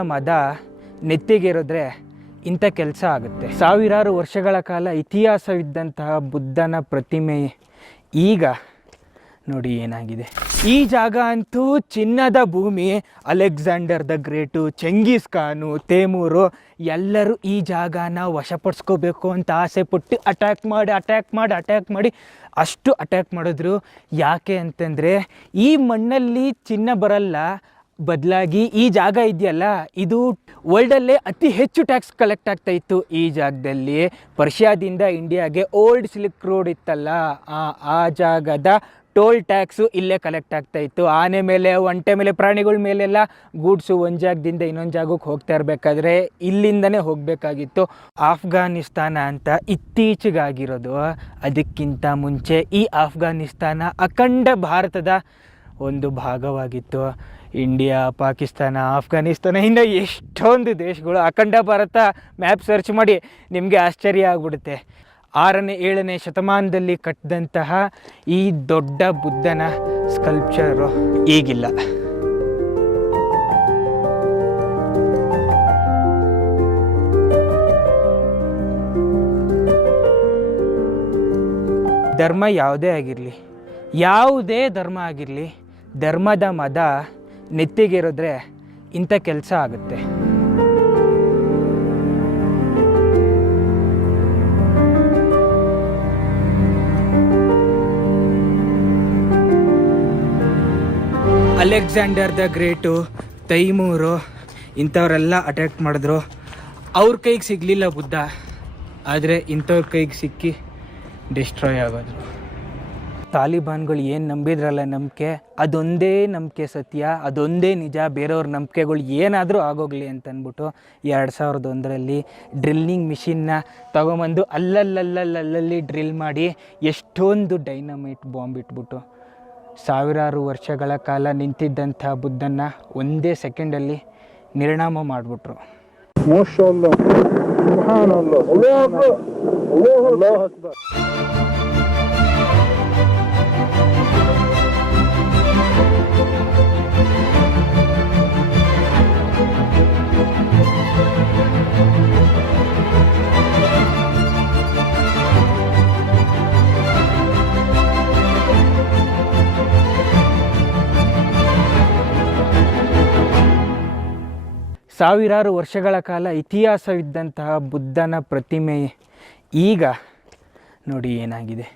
ಮದ ನೆತ್ತಿಗೇರಿದ್ರೆ ಇಂಥ ಕೆಲಸ ಆಗುತ್ತೆ. ಸಾವಿರಾರು ವರ್ಷಗಳ ಕಾಲ ಇತಿಹಾಸವಿದ್ದಂತಹ ಬುದ್ಧನ ಪ್ರತಿಮೆ ಈಗ ನೋಡಿ ಏನಾಗಿದೆ. ಈ ಜಾಗ ಅಂತೂ ಚಿನ್ನದ ಭೂಮಿ. ಅಲೆಕ್ಸಾಂಡರ್ ದ ಗ್ರೇಟು, ಚೆಂಗೀಸ್ ಖಾನು, ತೇಮೂರು ಎಲ್ಲರೂ ಈ ಜಾಗನ ವಶಪಡಿಸ್ಕೋಬೇಕು ಅಂತ ಆಸೆ ಪಟ್ಟು ಅಟ್ಯಾಕ್ ಮಾಡಿ ಅಷ್ಟು ಅಟ್ಯಾಕ್ ಮಾಡಿದ್ರು. ಯಾಕೆ ಅಂತಂದರೆ ಈ ಮಣ್ಣಲ್ಲಿ ಚಿನ್ನ ಬರಲ್ಲ, ಬದಲಾಗಿ ಈ ಜಾಗ ಇದೆಯಲ್ಲ ಇದು ವರ್ಲ್ಡಲ್ಲೇ ಅತಿ ಹೆಚ್ಚು ಟ್ಯಾಕ್ಸ್ ಕಲೆಕ್ಟ್ ಆಗ್ತಾ ಇತ್ತು ಈ ಜಾಗದಲ್ಲಿ. ಪರ್ಷಿಯಾದಿಂದ ಇಂಡಿಯಾಗೆ ಓಲ್ಡ್ ಸಿಲ್ಕ್ ರೋಡ್ ಇತ್ತಲ್ಲ, ಆ ಜಾಗದ ಟೋಲ್ ಟ್ಯಾಕ್ಸು ಇಲ್ಲೇ ಕಲೆಕ್ಟ್ ಆಗ್ತಾ ಇತ್ತು. ಆನೆ ಮೇಲೆ, ಒಂಟೆ ಮೇಲೆ, ಪ್ರಾಣಿಗಳ ಮೇಲೆಲ್ಲ ಗೂಡ್ಸು ಒಂದು ಜಾಗದಿಂದ ಇನ್ನೊಂದು ಜಾಗಕ್ಕೆ ಹೋಗ್ತಾ ಇರಬೇಕಾದ್ರೆ ಇಲ್ಲಿಂದನೇ ಹೋಗಬೇಕಾಗಿತ್ತು. ಆಫ್ಘಾನಿಸ್ತಾನ ಅಂತ ಇತ್ತೀಚೆಗಾಗಿರೋದು, ಅದಕ್ಕಿಂತ ಮುಂಚೆ ಈ ಆಫ್ಘಾನಿಸ್ತಾನ ಅಖಂಡ ಭಾರತದ ಒಂದು ಭಾಗವಾಗಿತ್ತು. ಇಂಡಿಯಾ, ಪಾಕಿಸ್ತಾನ, ಆಫ್ಘಾನಿಸ್ತಾನ ಇನ್ನು ಎಷ್ಟೊಂದು ದೇಶಗಳು. ಅಖಂಡ ಭಾರತ ಮ್ಯಾಪ್ ಸರ್ಚ್ ಮಾಡಿ ನಿಮಗೆ ಆಶ್ಚರ್ಯ ಆಗಿಬಿಡುತ್ತೆ. 6ನೇ 7ನೇ ಶತಮಾನದಲ್ಲಿ ಕಟ್ಟಿದಂತಹ ಈ ದೊಡ್ಡ ಬುದ್ಧನ ಸ್ಕಲ್ಪ್ಚರು ಈಗಿಲ್ಲ. ಧರ್ಮ ಯಾವುದೇ ಧರ್ಮ ಆಗಿರಲಿ, ಧರ್ಮದ ಮದ ನೆತ್ತಿಗೇರಿದ್ರೆ ಇಂಥ ಕೆಲಸ ಆಗುತ್ತೆ. ಅಲೆಕ್ಸಾಂಡರ್ ದ ಗ್ರೇಟು, ತೈಮೂರು ಇಂಥವರೆಲ್ಲ ಅಟ್ಯಾಕ್ ಮಾಡಿದ್ರು. ಅವ್ರ ಕೈಗೆ ಸಿಗಲಿಲ್ಲ ಬುದ್ಧ, ಆದರೆ ಇಂಥವ್ರ ಕೈಗೆ ಸಿಕ್ಕಿ ಡಿಸ್ಟ್ರಾಯ್ ಆಗೋದು. ತಾಲಿಬಾನ್ಗಳು ಏನು ನಂಬಿದ್ರಲ್ಲ ನಂಬಿಕೆ, ಅದೊಂದೇ ನಂಬಿಕೆ ಸತ್ಯ, ಅದೊಂದೇ ನಿಜ. ಬೇರೆಯವ್ರ ನಂಬಿಕೆಗಳು ಏನಾದರೂ ಆಗೋಗಲಿ ಅಂತಂದ್ಬಿಟ್ಟು 2001ರಲ್ಲಿ ಡ್ರಿಲ್ಲಿಂಗ್ ಮಿಷಿನ್ನ ತೊಗೊಂಬಂದು ಅಲ್ಲಲ್ಲಿ ಡ್ರಿಲ್ ಮಾಡಿ ಎಷ್ಟೊಂದು ಡೈನಮೈಟ್ ಬಾಂಬ್ ಇಟ್ಬಿಟ್ಟು ಸಾವಿರಾರು ವರ್ಷಗಳ ಕಾಲ ನಿಂತಿದ್ದಂಥ ಬುದ್ಧನ ಒಂದೇ ಸೆಕೆಂಡಲ್ಲಿ ನಿರ್ನಾಮ ಮಾಡಿಬಿಟ್ರು. ಸಾವಿರಾರು ವರ್ಷಗಳ ಕಾಲ ಇತಿಹಾಸವಿದ್ದಂತಹ ಬುದ್ಧನ ಪ್ರತಿಮೆ ಈಗ ನೋಡಿ ಏನಾಗಿದೆ.